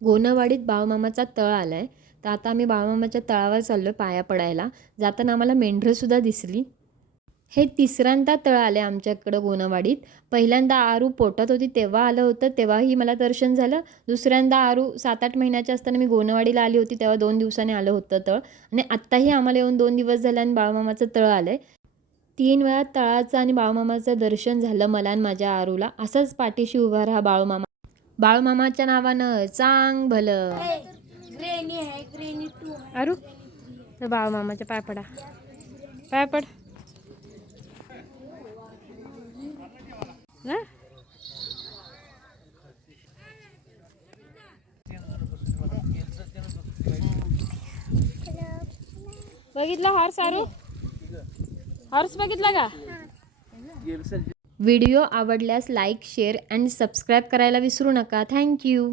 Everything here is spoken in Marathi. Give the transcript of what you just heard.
गोनवाडीत बाळूमामाचा तळ आला आहे. तर आता आम्ही बाळूमामाच्या तळावर चाललो आहे पाया पडायला. जाताना आम्हाला मेंढरंसुद्धा दिसली. हे तिसऱ्यांदा तळ आले आमच्याकडं गोनवाडीत. पहिल्यांदा आरू पोटात होती तेव्हा आलं होतं, तेव्हाही मला दर्शन झालं. दुसऱ्यांदा आरू 7-8 महिन्याची असताना मी गोनवाडीला आली होती, तेव्हा 2 दिवसांनी आलं होतं तळ. आणि आत्ताही आम्हाला येऊन 2 दिवस झाले आणि बाळूमामाचं तळ आलं आहे. 3 वेळा तळाचं आणि बाळूमामाचं दर्शन झालं मला आणि माझ्या आरूला. असंच पाठीशी उभा राहा बाळूमामा. बाळूमामाच्या नावानं चांग भलं. आरू तर बाळूमामाच्या पाय पडा, पाय पड. बघितलं हॉर्स आरू? हॉर्स बघितला का? व्हिडिओ आवडल्यास लाईक, शेअर आणि सबस्क्राईब करायला विसरू नका. थँक्यू.